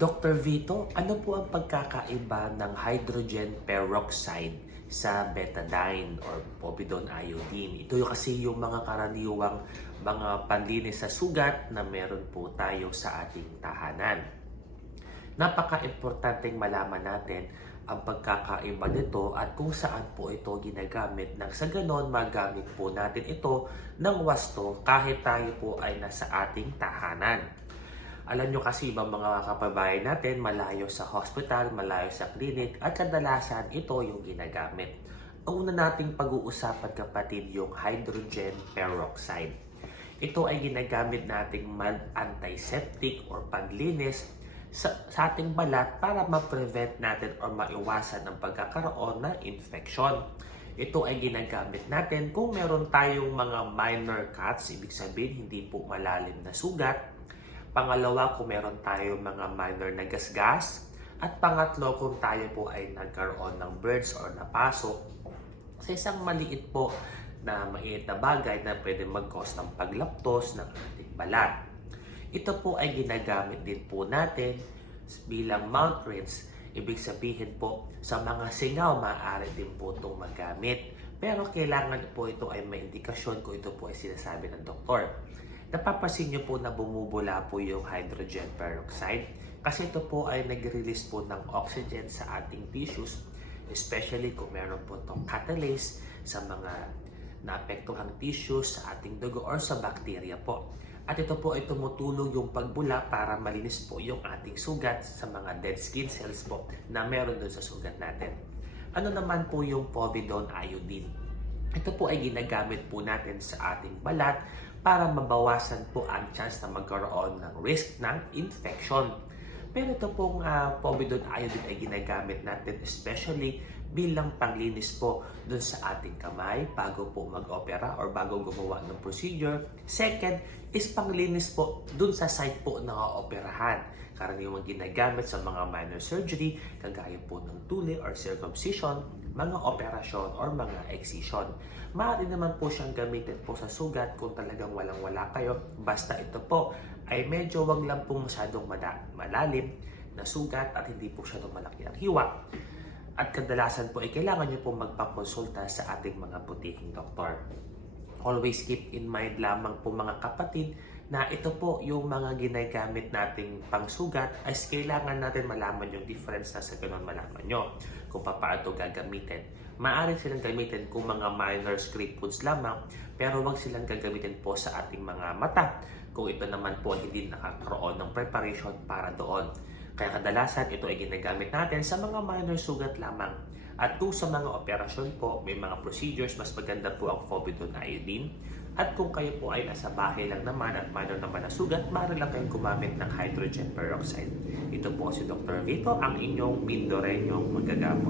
Dr. Vito, ano po ang pagkakaiba ng hydrogen peroxide sa betadine or povidone iodine? Ito yung kasi yung mga karaniwang mga panlinis sa sugat na meron po tayo sa ating tahanan. Napaka-importanteng malaman natin ang pagkakaiba nito at kung saan po ito ginagamit nang sa ganon magamit po natin ito ng wasto kahit tayo po ay nasa ating tahanan. Alam nyo kasi ibang mga kapabayan natin malayo sa hospital, malayo sa clinic at kadalasan ito yung ginagamit. Ang una nating pag-uusapan kapatid yung hydrogen peroxide. Ito ay ginagamit nating mild antiseptic or panlinis sa, sa ating balat para ma-prevent natin or maiwasan ang pagkakaroon ng infection. Ito ay ginagamit natin kung meron tayong mga minor cuts, ibig sabihin hindi po malalim na sugat. Pangalawa, kung meron tayong mga minor na gasgas. At pangatlo, kung tayo po ay nagkaroon ng burns or napaso sa isang maliit po na maiit na bagay na pwede mag-cause ng paglaptos ng ating balat. Ito po ay ginagamit din po natin bilang mount rinse. Ibig sabihin po, sa mga singaw, maaari din po itong magamit. Pero kailangan po ito ay may indikasyon kung ito po ay sinasabi ng doktor. Napapansin niyo po na bumubula po yung hydrogen peroxide kasi ito po ay nag-release po ng oxygen sa ating tissues especially kung meron po itong catalase sa mga naapektuhang tissues sa ating dugo or sa bacteria po. At ito po ay tumutulong yung pagbula para malinis po yung ating sugat sa mga dead skin cells po na meron doon sa sugat natin. Ano naman po yung povidone iodine? Ito po ay ginagamit po natin sa ating balat para mabawasan po ang chance na magkaroon ng risk ng infection. Pero ito pong uh, povidone iodine ay ginagamit natin especially bilang panglinis po dun sa ating kamay bago po mag-opera or bago gumawa ng procedure. Second is panglinis po dun sa site po na operahan. Karaniwang ginagamit sa mga minor surgery kagaya po ng tuli or circumcision, mga operasyon or mga excision. Maaari naman po siyang gamitin po sa sugat kung talagang walang-wala kayo. Basta ito po ay medyo wag lang po masyadong malalim na sugat at hindi po siya malaki ang hiwa. At kadalasan po ay kailangan niyo po magpakonsulta sa ating mga butihing doktor. Always keep in mind lamang po mga kapatid na ito po yung mga ginagamit nating pangsugat ay kailangan natin malaman yung difference na sa ganun malaman nyo kung paano gagamitin. Maaari silang gamitin kung mga minor script foods lamang pero wag silang gagamitin po sa ating mga mata kung ito naman po hindi nakakaroon ng preparation para doon. Kaya kadalasan ito ay ginagamit natin sa mga minor sugat lamang. At kung sa mga operasyon po, may mga procedures, mas maganda po ang povidone iodine. At kung kayo po ay nasa bahay lang naman at minor naman na sugat, maaari lang kayong gumamit ng hydrogen peroxide. Ito po si Dr. Vito, ang inyong Mindorenyong magagamot.